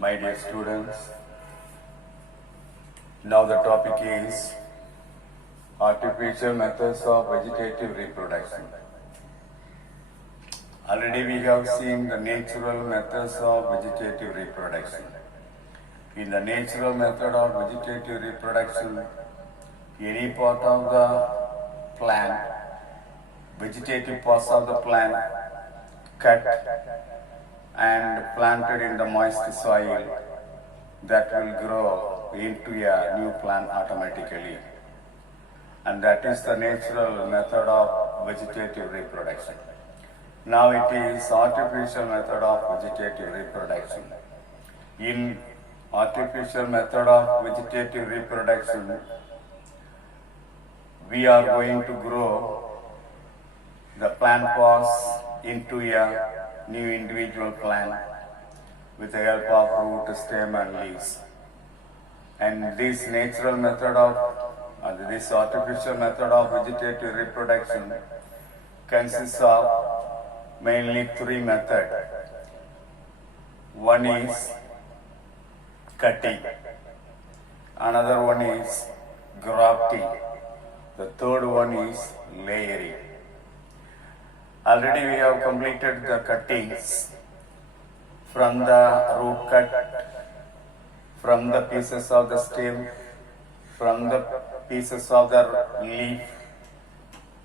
My dear students, now the topic is artificial methods of vegetative reproduction. Already we have seen the natural methods of vegetative reproduction. In the natural method of vegetative reproduction, any part of the plant, vegetative parts of the plant, cut and planted in the moist soil, that will grow into a new plant automatically. And that is the natural method of vegetative reproduction. Now it is artificial method of vegetative reproduction. In artificial method of vegetative reproduction, we are going to grow the plant parts into a new individual plant with the help of root, stem and leaves. And this natural method of, this artificial method of vegetative reproduction consists of mainly three methods. One is cutting, another one is grafting, the third one is layering. Already we have completed the cuttings from the root cut, from the pieces of the stem, from the pieces of the leaf.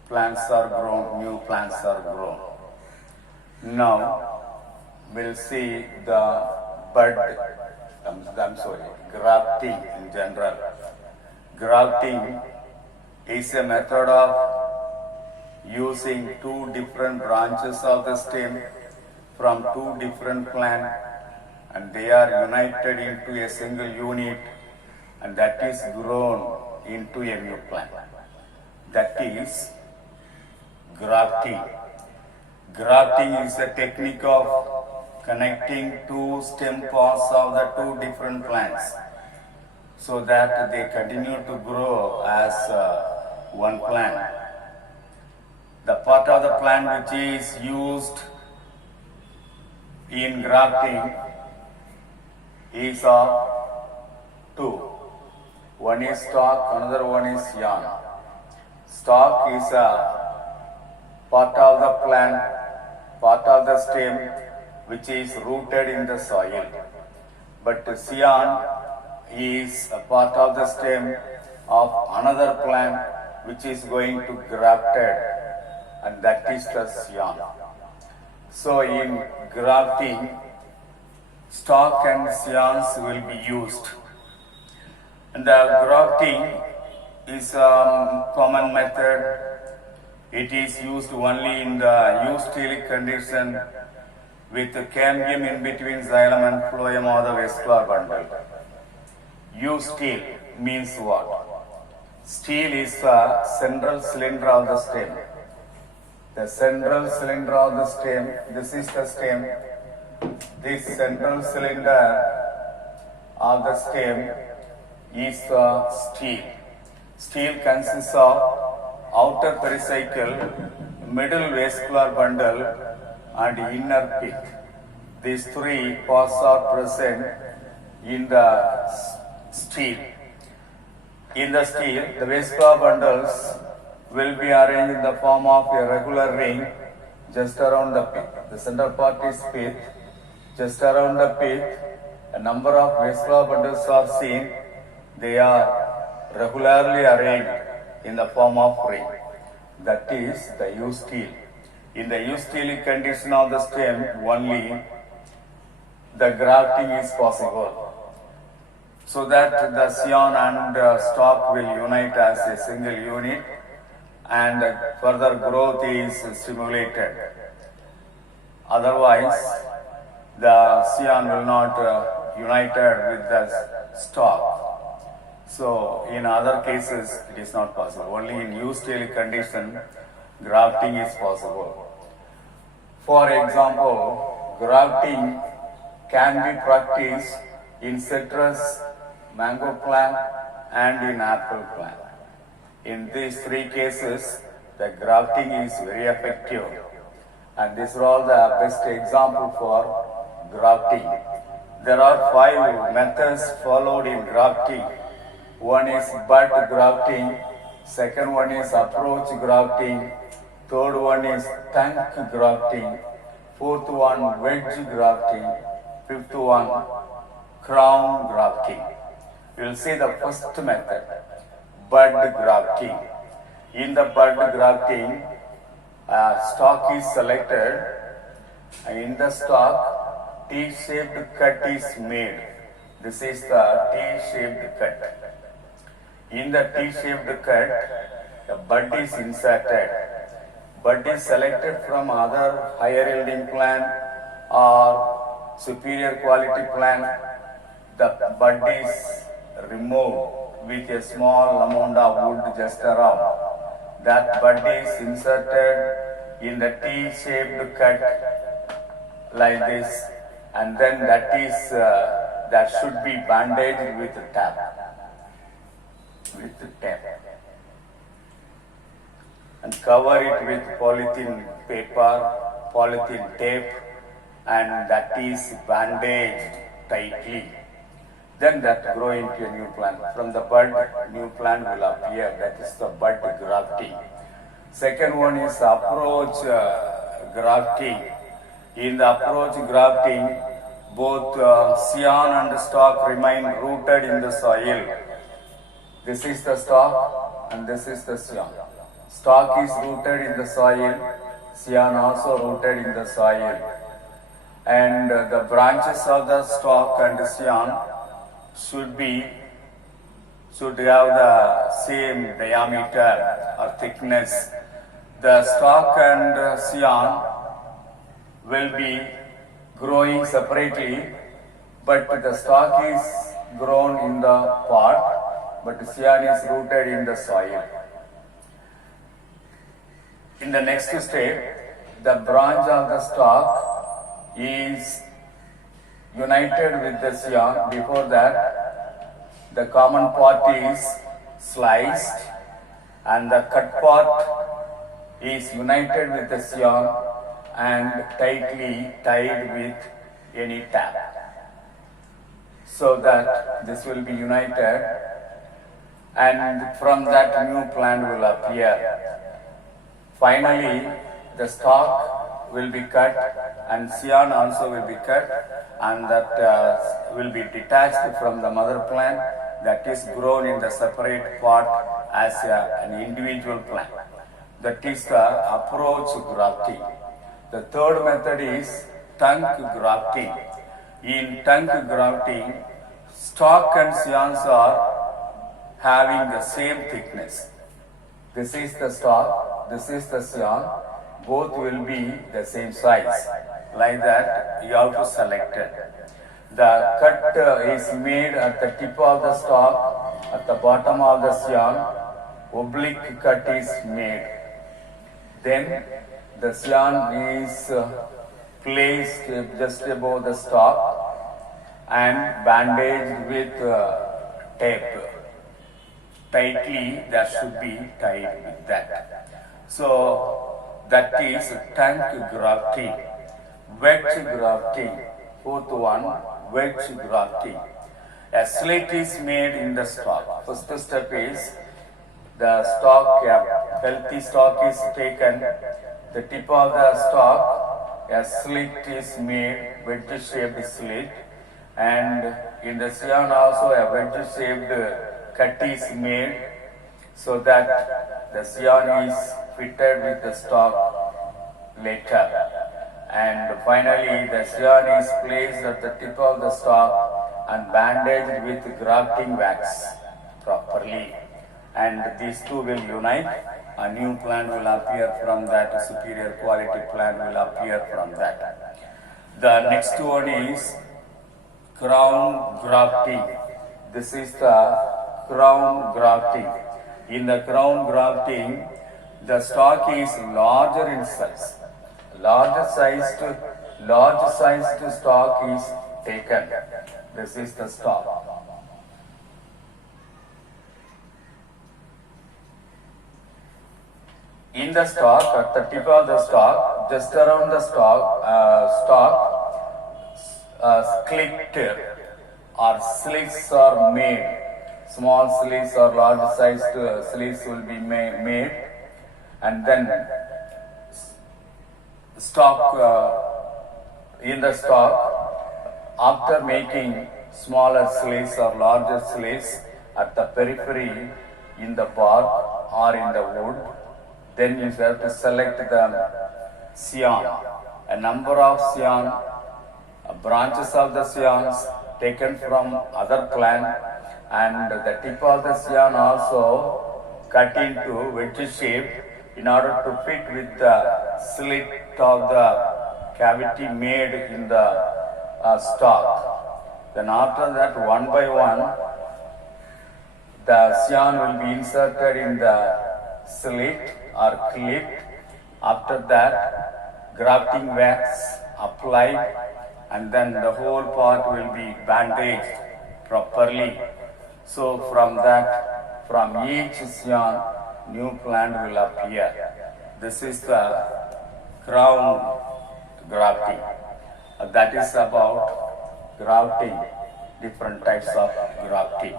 Plants are grown, new plants are grown. Now we'll see the grafting in general. Grafting is a method of using two different branches of the stem from two different plants, and they are united into a single unit, and that is grown into a new plant. That is grafting. Grafting is a technique of connecting two stem parts of the two different plants so that they continue to grow as one plant. The part of the plant which is used in grafting is of two. One is stalk, another one is yarn. Stalk is a part of the plant, part of the stem which is rooted in the soil. But scion is a part of the stem of another plant which is going to grafted, and that is the scion. So in grafting, stalk and scions will be used. And the grafting is a common method. It is used only in the eustelic condition with the cambium in between xylem and phloem or the vascular bundle. Eustele means what? Stele is the central cylinder of the stem. The central cylinder of the stem, this is the stem. This central cylinder of the stem is the stele. Stele consists of outer pericycle, middle vascular bundle and inner pith. These three parts are present in the stele. In the stele, the vascular bundles will be arranged in the form of a regular ring just around the pith. The center part is pith. Just around the pith, a number of vascular bundles are seen. They are regularly arranged in the form of ring. That is the eustele. In the eustelic condition of the stem, only the grafting is possible, so that the scion and stalk will unite as a single unit and further growth is stimulated. Otherwise, the scion will not united with the stalk. So in other cases, it is not possible. Only in eustelic condition, grafting is possible. For example, grafting can be practiced in citrus, mango plant and in apple plant. In these three cases, the grafting is very effective, and these are all the best example for grafting. There are 5 methods followed in grafting. One is bud grafting, second one is approach grafting, third one is tank grafting, fourth one wedge grafting, fifth one crown grafting. You will see the first method, bud grafting. In the bud grafting, stock is selected. In the stock, T-shaped cut is made. This is the T-shaped cut. In the T-shaped cut, the bud is inserted. Bud is selected from other higher yielding plant or superior quality plant. The bud is removed with a small amount of wood just around. That bud is inserted in the T-shaped cut like this, and then that should be bandaged with tape. And cover it with polythene paper, polythene tape, and that is bandaged tightly. Then that grow into a new plant. From the bud, new plant will appear. That is the bud grafting. Second one is approach grafting. In the approach grafting, both scion and stalk remain rooted in the soil. This is the stalk and this is the scion. Stalk is rooted in the soil, scion also rooted in the soil. And the branches of the stalk and scion should have the same diameter or thickness. The stalk and scion will be growing separately, but the stalk is grown in the pot, but the scion is rooted in the soil. In the next step, the branch of the stalk is united with the scion. Before that, the common part is sliced and the cut part is united with the scion and tightly tied with any tape, so that this will be united, and from that new plant will appear. Finally, the stalk will be cut and scion also will be cut, and that will be detached from the mother plant that is grown in the separate pot as an individual plant. That is the approach grafting. The third method is tank grafting. In tank grafting, stalk and scions are having the same thickness. This is the stalk, this is the scion, both will be the same size. Like that, you have to select it. The cut is made at the tip of the stalk, at the bottom of the scion, oblique cut is made. Then the scion is placed just above the stalk and bandaged with tape. Tightly, that should be tied with that. So that is tank grafting. Wedge grafting. Fourth one, wedge grafting. A slit is made in the stalk. First step is the stalk, healthy stalk is taken. The tip of the stalk, a slit is made, wedge-shaped slit, and in the scion also a wedge-shaped cut is made, so that the scion is fitted with the stalk later. And finally, the scion is placed at the tip of the stalk and bandaged with grafting wax properly. And these two will unite. A new plant will appear from that, a superior quality plant will appear from that. The next one is crown grafting. This is the crown grafting. In the crown grafting, the stalk is larger in size. Large sized stalk is taken. This is the stalk. In the stalk, at the tip of the stalk, just around the stalk, clipped or slits are made. Small slits or large sized slits will be made, and then stalk in the stalk. After making smaller slits or larger slits at the periphery in the bark or in the wood, then you have to select the scion. A number of scion, branches of the scions taken from other plant, and the tip of the scion also cut into wedge shape in order to fit with the slit of the cavity made in the stalk. Then after that, one by one, the scion will be inserted in the slit or clip. After that, grafting wax applied, and then the whole part will be bandaged properly. So from that, from each scion, new plant will appear. This is the crown grafting. That is about grafting, different types of grafting.